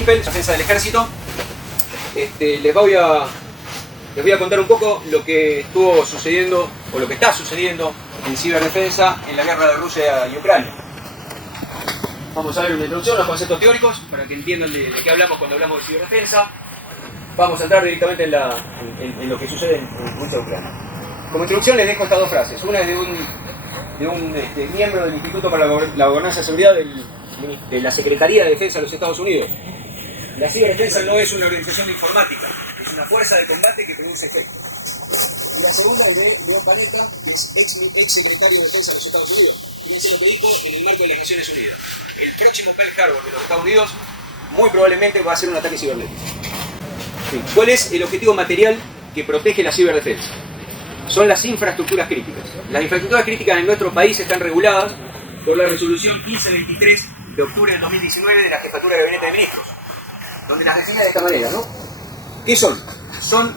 Zippel, defensa del ejército. Les voy a contar un poco lo que estuvo sucediendo, o lo que está sucediendo en ciberdefensa en la guerra de Rusia y Ucrania. Vamos a ver una introducción, los conceptos teóricos, para que entiendan de qué hablamos cuando hablamos de ciberdefensa. Vamos a entrar directamente en lo que sucede en Rusia y Ucrania. Como introducción les dejo estas dos frases. Una es de un miembro del Instituto para la Gobernanza y Seguridad de la Secretaría de Defensa de los Estados Unidos. La ciberdefensa no es una organización de informática, es una fuerza de combate que produce efectos. Y la segunda es de Leon Panetta, que es ex secretario de Defensa de los Estados Unidos. Fíjense lo que dijo en el marco de las Naciones Unidas. El próximo Pearl Harbor de los Estados Unidos muy probablemente va a ser un ataque cibernético. Sí. ¿Cuál es el objetivo material que protege la ciberdefensa? Son las infraestructuras críticas. Las infraestructuras críticas en nuestro país están reguladas por la resolución 1523 de octubre del 2019 de la Jefatura de Gabinete de Ministros, donde las define de esta manera, ¿no? ¿Qué son? Son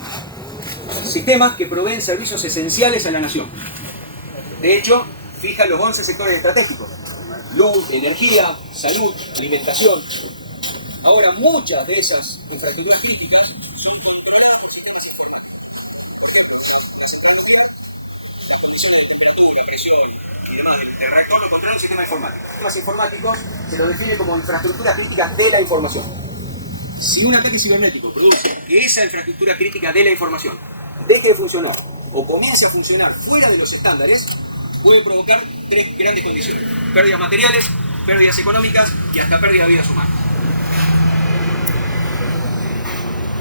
sistemas que proveen servicios esenciales a la nación. De hecho, fijan los 11 sectores estratégicos: luz, energía, salud, alimentación. Ahora, muchas de esas infraestructuras críticas son controladas por sistemas informáticos. De temperatura, presión y demás del reactor lo controla un sistema informático. Los sistemas informáticos se los define como infraestructuras críticas de la información. Si un ataque cibernético produce que esa infraestructura crítica de la información deje de funcionar o comience a funcionar fuera de los estándares, puede provocar tres grandes condiciones: pérdidas materiales, pérdidas económicas y hasta pérdida de vidas humanas.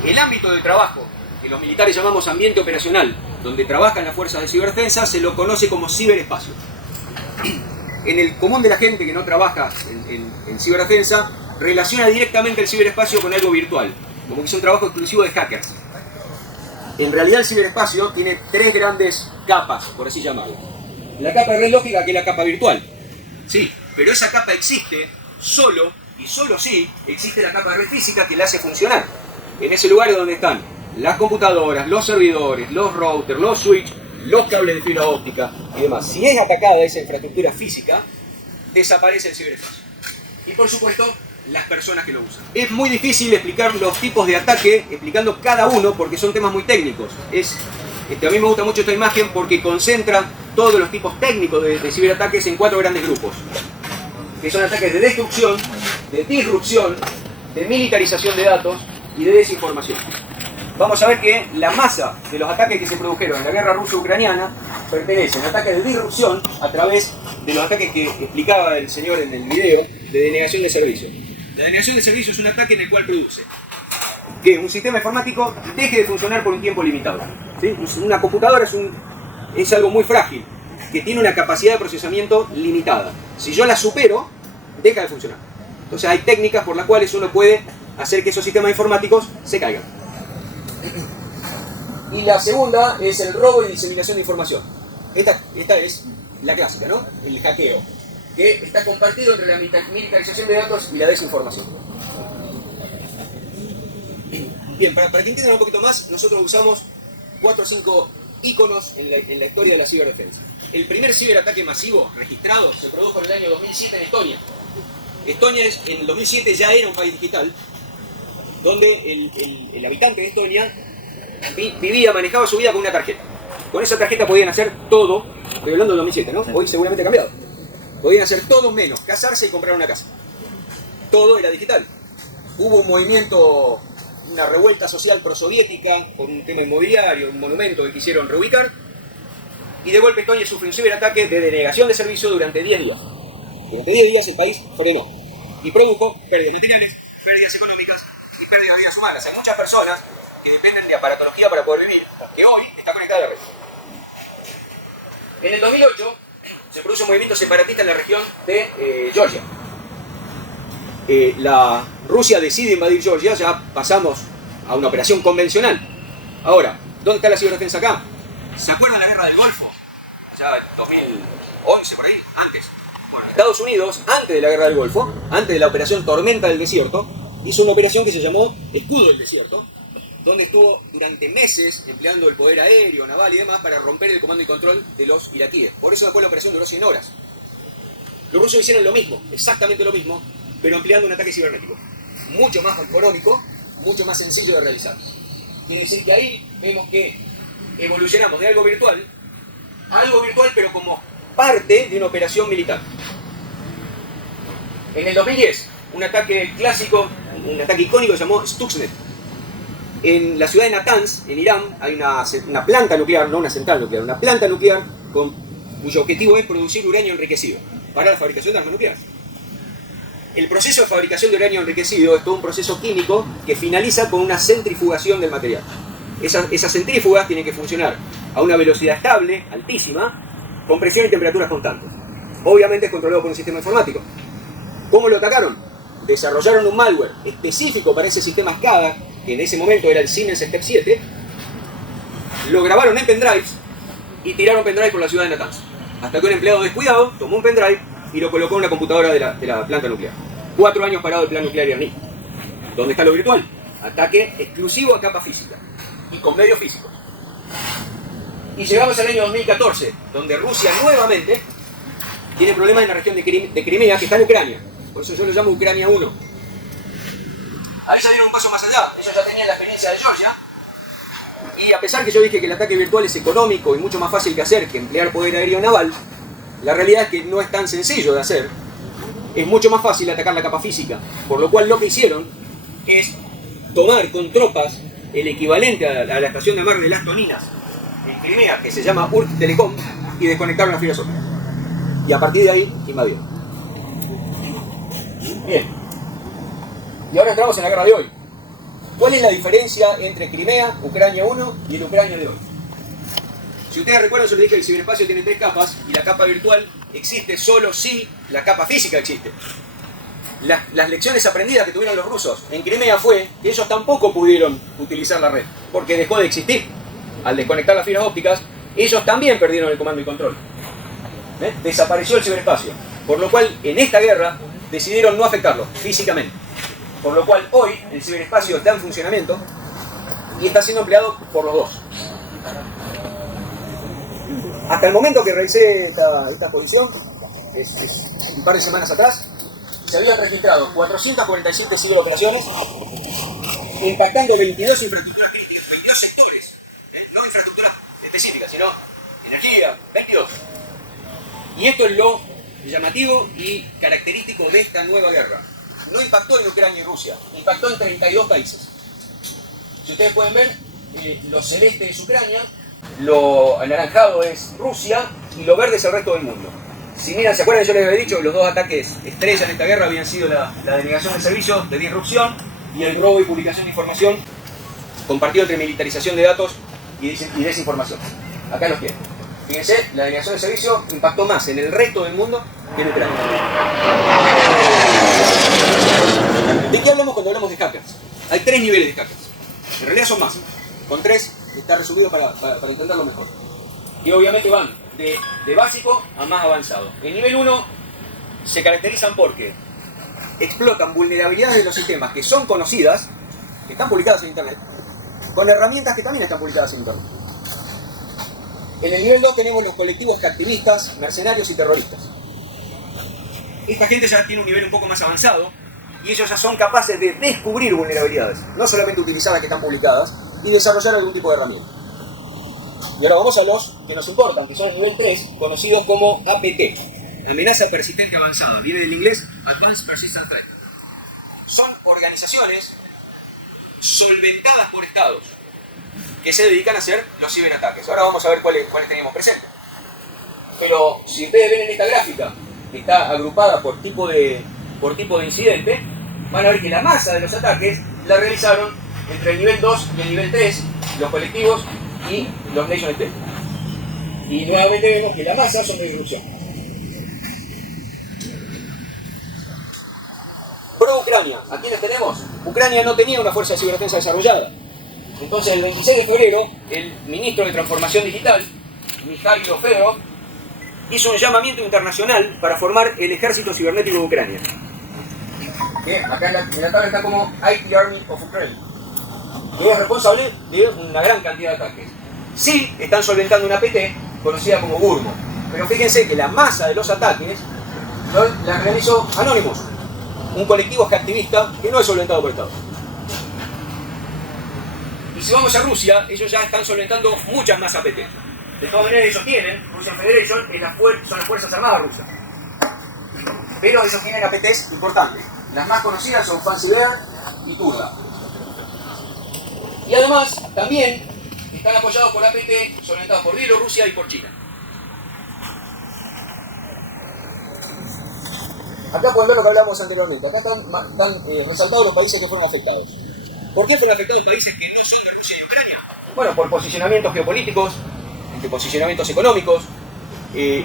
El ámbito de trabajo, que los militares llamamos ambiente operacional, donde trabajan las fuerzas de ciberdefensa, se lo conoce como ciberespacio. En el común de la gente que no trabaja en ciberdefensa, relaciona directamente el ciberespacio con algo virtual, como que es un trabajo exclusivo de hackers. En realidad el ciberespacio tiene tres grandes capas, por así llamarlo. La capa de red lógica, que es la capa virtual. Sí, pero esa capa existe solo y solo si existe la capa de red física que la hace funcionar. En ese lugar donde están las computadoras, los servidores, los routers, los switches, los cables de fibra óptica y demás. Si es atacada esa infraestructura física, desaparece el ciberespacio. Y por supuesto, las personas que lo usan. Es muy difícil explicar los tipos de ataque explicando cada uno porque son temas muy técnicos. A mí me gusta mucho esta imagen porque concentra todos los tipos técnicos de ciberataques en 4 grandes grupos, que son ataques de destrucción, de disrupción, de militarización de datos y de desinformación. Vamos a ver que la masa de los ataques que se produjeron en la guerra ruso-ucraniana pertenecen a ataques de disrupción a través de los ataques que explicaba el señor en el video de denegación de servicio. La denegación de servicio es un ataque en el cual produce que un sistema informático deje de funcionar por un tiempo limitado. ¿Sí? Una computadora es algo muy frágil, que tiene una capacidad de procesamiento limitada. Si yo la supero, deja de funcionar. Entonces hay técnicas por las cuales uno puede hacer que esos sistemas informáticos se caigan. Y la segunda es el robo y diseminación de información. Esta es la clásica, ¿no? El hackeo, que está compartido entre la militarización de datos y la desinformación. Bien, para que entiendan un poquito más, nosotros usamos 4 o 5 íconos en la historia de la ciberdefensa. El primer ciberataque masivo registrado se produjo en el año 2007 en Estonia. Estonia en el 2007 ya era un país digital, donde el habitante de Estonia manejaba su vida con una tarjeta. Con esa tarjeta podían hacer todo, estoy hablando del 2007, ¿no? Hoy seguramente ha cambiado. Podían hacer todo menos casarse y comprar una casa. Todo era digital. Hubo un movimiento, una revuelta social prosoviética por un tema inmobiliario, un monumento que quisieron reubicar, y de golpe Estonia sufrió un ciberataque de denegación de servicio durante 10 días. Durante 10 días el país frenó y produjo pérdidas materiales, pérdidas económicas y pérdidas de vidas humanas. Hay muchas personas que dependen de aparatología para poder vivir, que hoy está conectada a la red. En el 2008 se produce un movimiento separatista en la región de Georgia. La Rusia decide invadir Georgia, ya pasamos a una operación convencional. Ahora, ¿dónde está la ciberdefensa acá? ¿Se acuerdan de la guerra del Golfo? Ya en 2011, por ahí, antes. Bueno, Estados Unidos, antes de la guerra del Golfo, antes de la operación Tormenta del Desierto, hizo una operación que se llamó Escudo del Desierto, donde estuvo durante meses empleando el poder aéreo, naval y demás para romper el comando y control de los iraquíes. Por eso después la operación duró 100 horas. Los rusos hicieron lo mismo, exactamente lo mismo, pero empleando un ataque cibernético. mucho más económico, mucho más sencillo de realizar. Quiere decir que ahí vemos que evolucionamos de algo virtual a algo virtual, pero como parte de una operación militar. En el 2010, un ataque clásico, un ataque icónico, se llamó Stuxnet. En la ciudad de Natanz, en Irán, hay una planta nuclear, no una central nuclear, una planta nuclear cuyo objetivo es producir uranio enriquecido para la fabricación de armas nucleares. El proceso de fabricación de uranio enriquecido es todo un proceso químico que finaliza con una centrifugación del material. Esas centrífugas tienen que funcionar a una velocidad estable, altísima, con presión y temperaturas constantes. Obviamente es controlado por un sistema informático. ¿Cómo lo atacaron? Desarrollaron un malware específico para ese sistema SCADA, que en ese momento era el Siemens Step 7, lo grabaron en pendrives y tiraron pendrives por la ciudad de Natanz. Hasta que un empleado descuidado tomó un pendrive y lo colocó en la computadora de la planta nuclear. 4 años parado el plan nuclear iraní. ¿Dónde está lo virtual? Ataque exclusivo a capa física y con medios físicos. Y llegamos al año 2014, donde Rusia nuevamente tiene problemas en la región de Crimea, que está en Ucrania. Por eso yo lo llamo Ucrania 1. Ahí ya dieron un paso más allá. Ellos ya tenían la experiencia de Georgia. Y a pesar que yo dije que el ataque virtual es económico y mucho más fácil que hacer que emplear poder aéreo naval, la realidad es que no es tan sencillo de hacer. Es mucho más fácil atacar la capa física. Por lo cual lo que hicieron es tomar con tropas el equivalente a la estación de mar de Las Toninas en Crimea, que se llama Urt Telecom, y desconectaron las fibras ópticas. Y a partir de ahí invadieron. Bien. Y ahora entramos en la guerra de hoy. ¿Cuál es la diferencia entre Crimea, Ucrania 1 y el Ucrania de hoy? Si ustedes recuerdan, yo les dije que el ciberespacio tiene 3 capas y la capa virtual existe solo si la capa física existe. Las lecciones aprendidas que tuvieron los rusos en Crimea fue que ellos tampoco pudieron utilizar la red, porque dejó de existir. Al desconectar las fibras ópticas, ellos también perdieron el comando y control. Desapareció el ciberespacio. Por lo cual, en esta guerra, decidieron no afectarlo físicamente. Por lo cual, hoy, el ciberespacio está en funcionamiento y está siendo empleado por los dos. Hasta el momento que realicé esta posición, un par de semanas atrás, se habían registrado 447 ciberoperaciones, impactando 22 infraestructuras críticas, 22 sectores, no infraestructuras específicas, sino energía, 22. Y esto es lo llamativo y característico de esta nueva guerra. No impactó en Ucrania y Rusia, impactó en 32 países. Si ustedes pueden ver, lo celeste es Ucrania, lo anaranjado es Rusia y lo verde es el resto del mundo. Si miran, ¿se acuerdan? Yo les había dicho, los dos ataques estrella en esta guerra habían sido la denegación de servicios de disrupción y el robo y publicación de información compartido entre militarización de datos y desinformación. Acá los tienen. Fíjense, la denegación de servicio impactó más en el resto del mundo que en Ucrania. ¿De qué hablamos cuando hablamos de hackers? Hay 3 niveles de hackers. En realidad son más. Con 3 está resumido para entenderlo mejor. Y obviamente van de básico a más avanzado. El nivel 1 se caracterizan porque explotan vulnerabilidades de los sistemas que son conocidas, que están publicadas en Internet, con herramientas que también están publicadas en Internet. En el nivel 2 tenemos los colectivos activistas, mercenarios y terroristas. Esta gente ya tiene un nivel un poco más avanzado y ellos ya son capaces de descubrir vulnerabilidades, no solamente utilizar las que están publicadas y desarrollar algún tipo de herramienta. Y ahora vamos a los que nos importan, que son el nivel 3, conocidos como APT, Amenaza Persistente Avanzada, viene del inglés Advanced Persistent Threat. Son organizaciones solventadas por estados que se dedican a hacer los ciberataques. Ahora vamos a ver cuáles tenemos presentes. Pero si ustedes ven en esta gráfica, que está agrupada por tipo de incidente, van a ver que la masa de los ataques la realizaron entre el nivel 2 y el nivel 3, los colectivos y los nation state. Y nuevamente vemos que la masa son de disrupción. Pro-Ucrania, ¿a quiénes tenemos? Ucrania no tenía una fuerza de ciberdefensa desarrollada. Entonces el 26 de febrero, el ministro de Transformación Digital, Mikhailo Fedorov, hizo un llamamiento internacional para formar el ejército cibernético de Ucrania. Bien, acá en la tabla está como IT Army of Ukraine, que es responsable de una gran cantidad de ataques. Sí, están solventando una APT conocida como Burmo, pero fíjense que la masa de los ataques la realizó Anonymous. un colectivo activista que no es solventado por el Estado. Y si vamos a Rusia, ellos ya están solventando muchas más APT. De todas maneras, ellos tienen, Russian Federation son las Fuerzas Armadas rusas. Pero ellos tienen APTs importantes. Las más conocidas son Fancy Bear y Turda. Y además, también están apoyados por APT solventados por Bielorrusia y por China. Acá pueden ver lo que hablamos anteriormente. Acá están resaltados los países que fueron afectados. ¿Por qué fueron afectados países que no son de Rusia y Ucrania? Bueno, por posicionamientos geopolíticos, de posicionamientos económicos.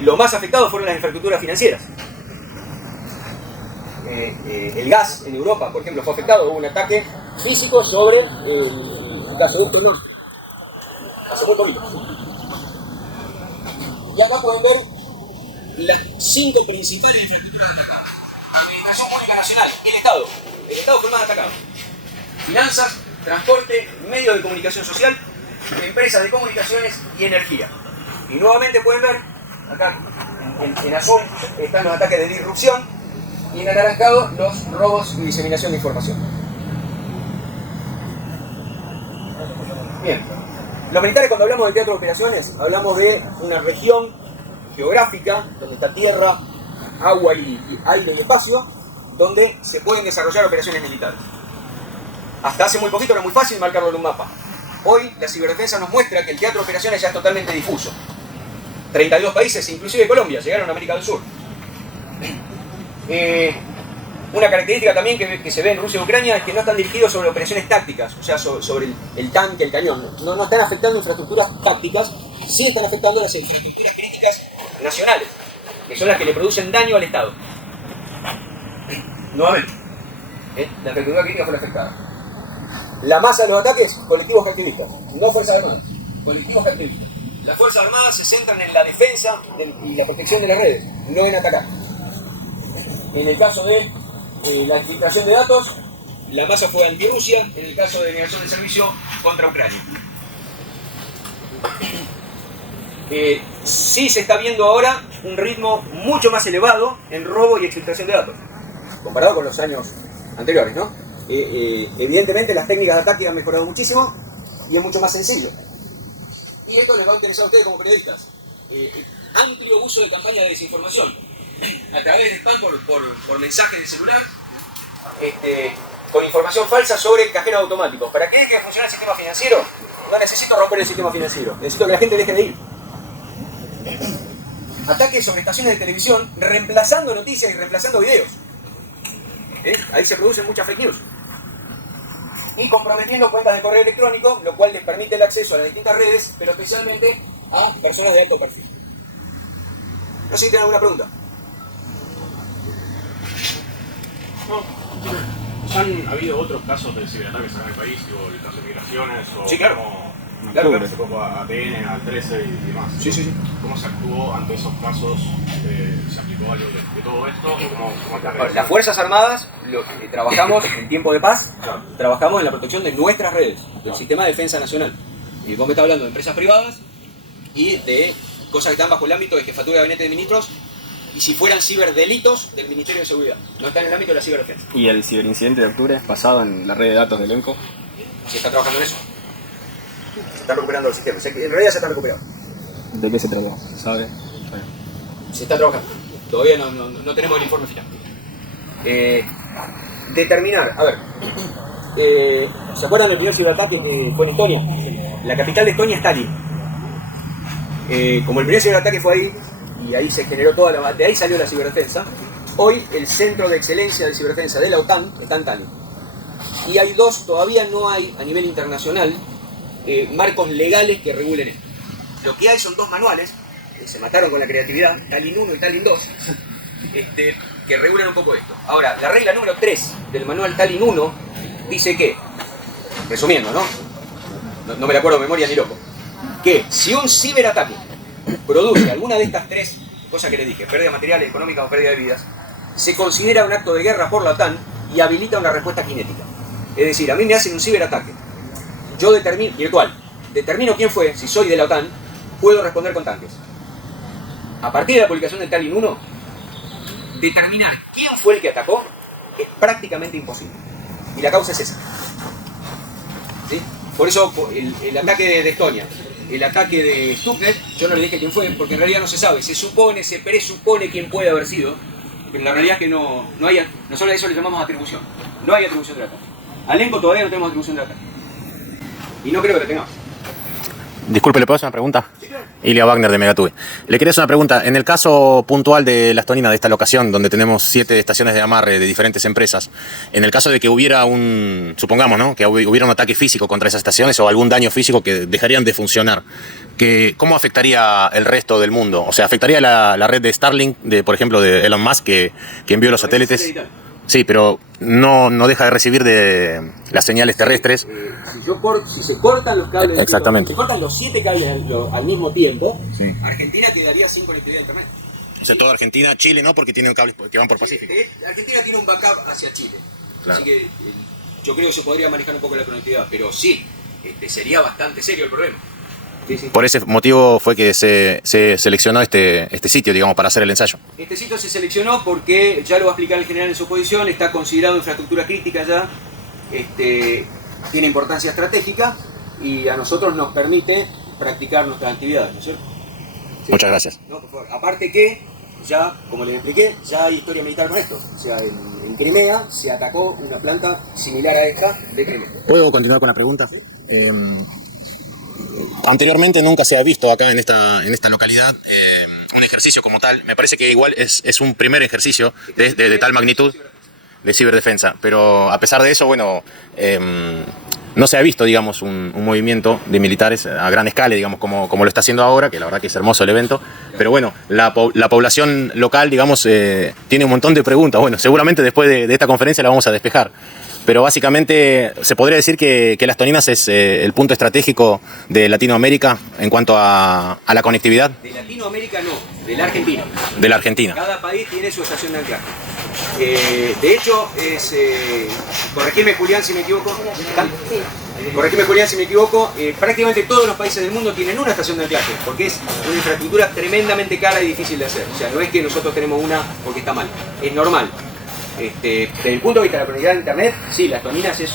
Lo más afectados fueron las infraestructuras financieras. El gas en Europa, por ejemplo, fue afectado. Hubo un ataque físico sobre el gasoducto Nord Stream. Hace muy poquito. Y acá pueden ver las 5 principales infraestructuras atacadas. Administración Pública Nacional, el Estado fue más atacado. Finanzas, transporte, medios de comunicación social, empresas de comunicaciones y energía. Y nuevamente pueden ver, acá en azul están los ataques de disrupción y en anaranjado los robos y diseminación de información. Bien, los militares, cuando hablamos del teatro de operaciones, hablamos de una región geográfica donde está tierra, agua y aire y espacio, donde se pueden desarrollar operaciones militares. Hasta hace muy poquito era muy fácil marcarlo en un mapa. Hoy la ciberdefensa nos muestra que el teatro de operaciones ya es totalmente difuso. 32 países, inclusive Colombia, llegaron a América del Sur. Una característica también que se ve en Rusia y Ucrania es que no están dirigidos sobre operaciones tácticas, o sea, sobre el tanque, el cañón. No están afectando infraestructuras tácticas, sí están afectando las infraestructuras críticas nacionales, que son las que le producen daño al Estado. Nuevamente, la infraestructura crítica fue afectada. La masa de los ataques, colectivos activistas, no fuerzas armadas, colectivos activistas. Las fuerzas armadas se centran en la defensa y la protección de las redes, no en atacar. En el caso de la infiltración de datos, la masa fue anti-Rusia, en el caso de negación de servicio, contra Ucrania. Sí se está viendo ahora un ritmo mucho más elevado en robo y exfiltración de datos, comparado con los años anteriores, ¿no? Evidentemente las técnicas de ataque han mejorado muchísimo y es mucho más sencillo. Y esto les va a interesar a ustedes como periodistas. Amplio uso de campañas de desinformación a través de spam por mensajes de celular, con información falsa sobre cajeros automáticos. ¿Para qué deje de funcionar el sistema financiero? No necesito romper el sistema financiero, necesito que la gente deje de ir. Ataques sobre estaciones de televisión reemplazando noticias y reemplazando videos. Ahí se producen muchas fake news. Y comprometiendo cuentas de correo electrónico, lo cual les permite el acceso a las distintas redes, pero especialmente a personas de alto perfil. No sé si tienen alguna pregunta. No. ¿Han habido otros casos de ciberataques acá en el país? O el caso de migraciones, o Sí, claro. Claro, hace poco a ATN, al 13 y demás. Sí. ¿Cómo se actuó ante esos casos? ¿Se aplicó algo de todo esto? ¿Cómo Las Fuerzas Armadas, trabajamos en tiempo de paz, trabajamos en la protección de nuestras redes, del sistema de defensa nacional. Y vos me estás hablando de empresas privadas y de cosas que están bajo el ámbito de jefatura de gabinete de ministros, y si fueran ciberdelitos del Ministerio de Seguridad. No están en el ámbito de la ciberdefensa. ¿Y el ciberincidente de octubre basado en la red de datos del ENCO? Se está trabajando en eso. Se están recuperando los sistemas. En realidad se están recuperando. ¿De qué se trata? ¿Sabe? Se está trabajando. Todavía no tenemos el informe final. Determinar, a ver. ¿Se acuerdan del primer ciberataque que fue en Estonia? La capital de Estonia es Tallinn. Como el primer ciberataque fue ahí, y ahí se generó de ahí salió la ciberdefensa, hoy el centro de excelencia de ciberdefensa de la OTAN está en Tallinn. Y hay todavía no hay a nivel internacional marcos legales que regulen esto. Lo que hay son 2 manuales, que se mataron con la creatividad, Tallinn 1 y Tallinn 2, que regulan un poco esto. Ahora, la regla número 3 del manual Tallinn 1 dice que, resumiendo, no me la acuerdo de memoria ni loco, que si un ciberataque produce alguna de estas 3 cosas que les dije, pérdida material, económica o pérdida de vidas, se considera un acto de guerra por la OTAN y habilita una respuesta cinética. Es decir, a mí me hacen un ciberataque, yo determino quién fue, si soy de la OTAN, puedo responder con tanques. A partir de la publicación del Tallinn 1, determinar quién fue el que atacó es prácticamente imposible. Y la causa es esa. ¿Sí? Por eso el ataque de Estonia, el ataque de Stuxnet, yo no le dije quién fue, porque en realidad no se sabe. Se supone, se presupone quién puede haber sido, pero la realidad es que no hay, nosotros a eso le llamamos atribución. No hay atribución del ataque. Al ENCO todavía no tenemos atribución del ataque. Y no creo que lo tengamos. Disculpe, ¿le puedo hacer una pregunta? Sí, claro. Ilia Wagner de Megatube. Le quería hacer una pregunta. En el caso puntual de la Estonina, de esta locación, donde tenemos 7 estaciones de amarre de diferentes empresas, en el caso de que hubiera supongamos, ¿no?, que hubiera un ataque físico contra esas estaciones o algún daño físico que dejarían de funcionar, ¿cómo afectaría el resto del mundo? O sea, ¿afectaría la red de Starlink, por ejemplo, de Elon Musk, que envió los satélites? Sí, pero no deja de recibir de las señales terrestres. Si se cortan los cables, exactamente, si se cortan los 7 cables al mismo tiempo, sí, Argentina quedaría sin conectividad a internet. O sea, toda Argentina, Chile no, porque tienen cables que van por Pacífico. Argentina tiene un backup hacia Chile. Claro. Así que yo creo que se podría manejar un poco la conectividad, pero sí, sería bastante serio el problema. Sí, sí. Por ese motivo fue que se seleccionó este sitio, digamos, para hacer el ensayo. Este sitio se seleccionó porque, ya lo va a explicar el general en su posición, está considerado infraestructura crítica ya, tiene importancia estratégica y a nosotros nos permite practicar nuestras actividades, ¿no es cierto? Sí. Muchas gracias. No, por favor. Aparte que, ya, como les expliqué, ya hay historia militar con esto. O sea, en Crimea se atacó una planta similar a esta de Crimea. ¿Puedo continuar con la pregunta? ¿Sí? Anteriormente nunca se ha visto acá en esta localidad un ejercicio como tal. Me parece que igual es un primer ejercicio de tal magnitud de ciberdefensa. Pero a pesar de eso, bueno, no se ha visto, digamos, un movimiento de militares a gran escala, digamos, como lo está haciendo ahora, que la verdad que es hermoso el evento. Pero bueno, la población local, digamos, tiene un montón de preguntas. Bueno, seguramente después de esta conferencia la vamos a despejar. Pero básicamente se podría decir que Las Toninas es el punto estratégico de Latinoamérica en cuanto a la conectividad. De Latinoamérica no, de la Argentina. De la Argentina. Cada país tiene su estación de anclaje. De hecho, corregime Julián si me equivoco. Corregime Julián si me equivoco. Prácticamente todos los países del mundo tienen una estación de anclaje, porque es una infraestructura tremendamente cara y difícil de hacer. O sea, no es que nosotros tenemos una porque está mal, es normal. Desde el punto de vista de la conectividad de internet, sí, Las Toninas es